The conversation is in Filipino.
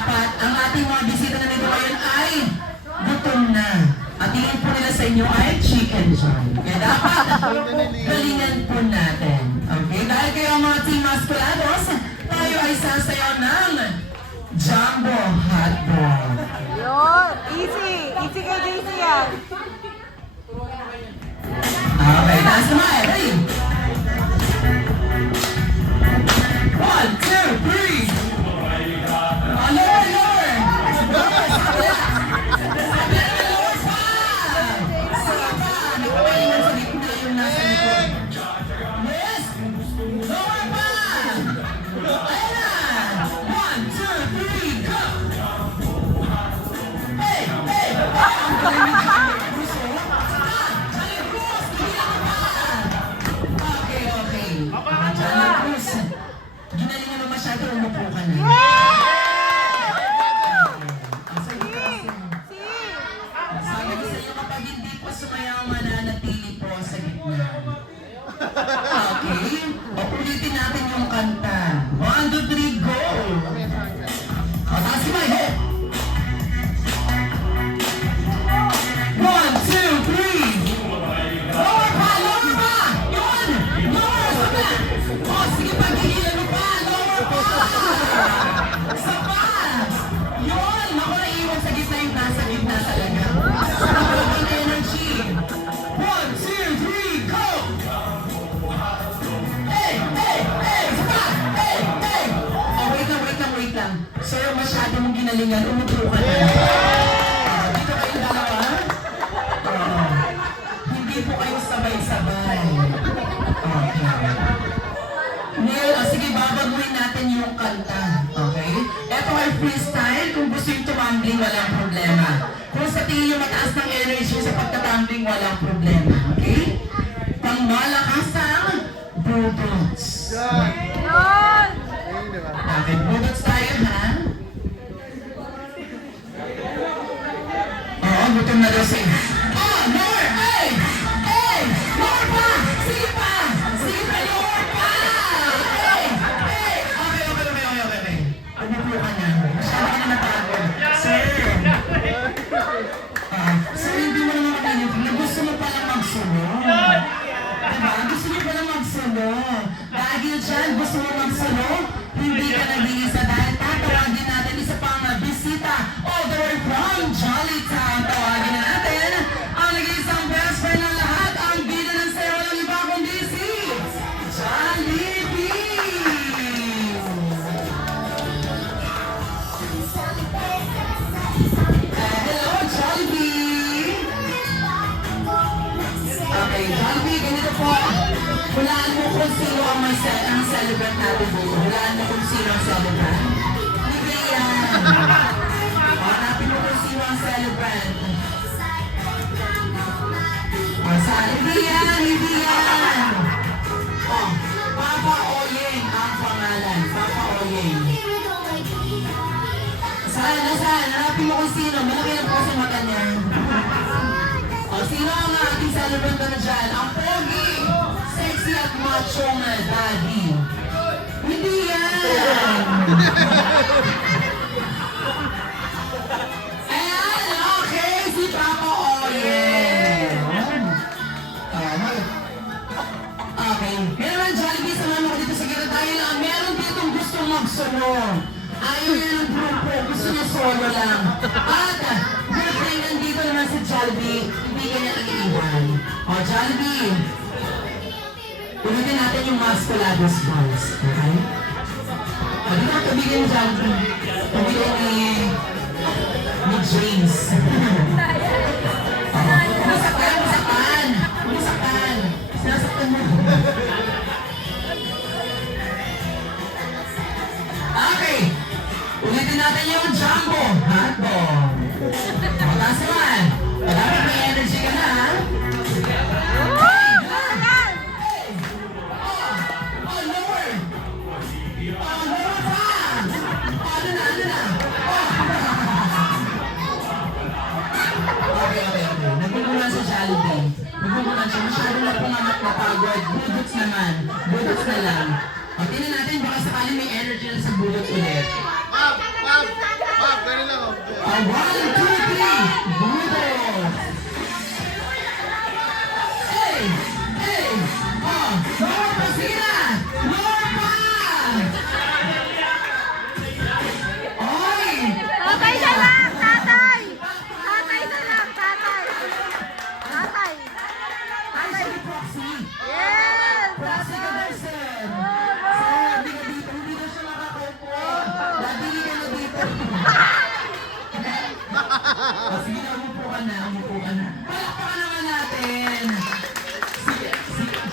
dapat ang ating mga bisita na nito ngayon ay gutom na. At tingin po nila sa inyo ay chicken joy. Kaya dapat galingan po natin. Okay? Dahil kayo mga Team Masculados, tayo ay sasayaw ng Jumbo Hotdog. Yun! Easy! Easy kay JC yan! Okay, taas naman. Ready? 1, 2, 3. Lower, lower. Lower pa. Sige pa. Nakapaliman sa gitna yung nasa likod. Yes. Lower pa. Ayan na. 1, 2, 3, go. Hey, hey. Okay, okay. Johnny Cruz. Ginalingan mo masyado, umupo ka na. Sabi ko sa iyo, kapag hindi po sumayaw, mananatili po sa gitna. Okay? O, ulitin natin yung kanta. 1, 2, 3, go! O, taas mo, hit! 1, 2, 3! Lower pa! Lower pa! Yun! Lower! Sabi! O, sige pa, gigilan mo pa! Lower pa! Sa pass! Yun! Ako naiiwan sa gitna yung nasa gitna talaga. Ang energy! 1, 2, 3, go! Hey! Hey! Hey! Sa pa! Hey! Hey! O, wait lang, wait lang, wait lang. Sir, masyado mong ginalingan. Umupo ka na. Dito kayo dalawa. Hindi po kayo sabay-sabay. Okay. Ngayon, sige, babaguhin natin yung kanta. Okay? Ito ay freestyle. Kung gusto yung tumambling, walang problema. Kung sa tingin yung mataas ng energy sa pagtatambling, walang problema. Okay? Pang malakas ang budots. Yun! Okay, budots tayo, ha? Oo, gutom na daw siya. Oh, lower! Hey! Hey! Lower pa! Sige pa! Sige pa! Lower pa! Hey! Hey! Okay, okay, okay, okay, okay. Umupo ka na. Masyado ka na napagod. Sir! Sir, hindi mo naman matinipin. Gusto mo palang magsunod. Diba? Gusto mo palang magsunod. Dahil dyan, gusto mo magsunod, hindi ka nag-iisa dahil tatawagin natin isa pang bisita all the way from Jolly Town. Tawagin na natin ang nag-iisang best friend ng lahat, ang bida ng sayo ng iba kundi si Jollibee! Hello, Jollibee! Okay, Jollibee, ganito po. Hulaan mo kung sino ang celebrant natin dito. Hulaan mo kung sino ang celebrant. Hindi yan. Hanapin mo kung sino ang celebrant. Hindi yan, hindi yan. Oh, Papa Oyeng ang pangalan. Papa Oyeng. Saan? Hanapin mo kung sino. Malaki na po sa mata niya. O, sino ang ating celebrant na dyan? Ang pogi, sexy at macho na daddy. Hindi yan! Ayan! Okay! Si Papa Oyen! Okay. Kaya naman, Jollibee, samahan mo ko dito sa gila dahil meron ditong gustong magsunod. Ayaw yan ng grupo. Gusto niya solo lang. At birthday nandito naman si Jollibee. Hindi ka niya nag-iiwan. O, Jollibee. Ulitin natin yung Masculados Boys. Okay? O, di ba tabigin yung Jollibee? Tabigin ni James. Masaktan, masaktan. Masaktan. Sinasaktan mo. Okay. Ulitin natin yung Jumbo Hotdog. Mataas naman. Marami may energy ka na, ha? Nagmumulan siya. Masyado na pumangat na pagod. Budots naman. Budots na lang. O, tingnan natin baka sakali may energy na sa budots ulit. 1, 2, 3. Brutal. Hey! Hey! Oh! Lower pa sila! Lower pa! Oy! Tatay na lang! Tatay! Tatay na lang! Tatay! Tatay! Tatay! Proxy! Yes! Proxy ka, Tatay! Darcel! Oh, Sabi ka dito, hindi na siya nakakaupo. Dadili ka na dito. O, sige na, umupo ka na, umupo ka na.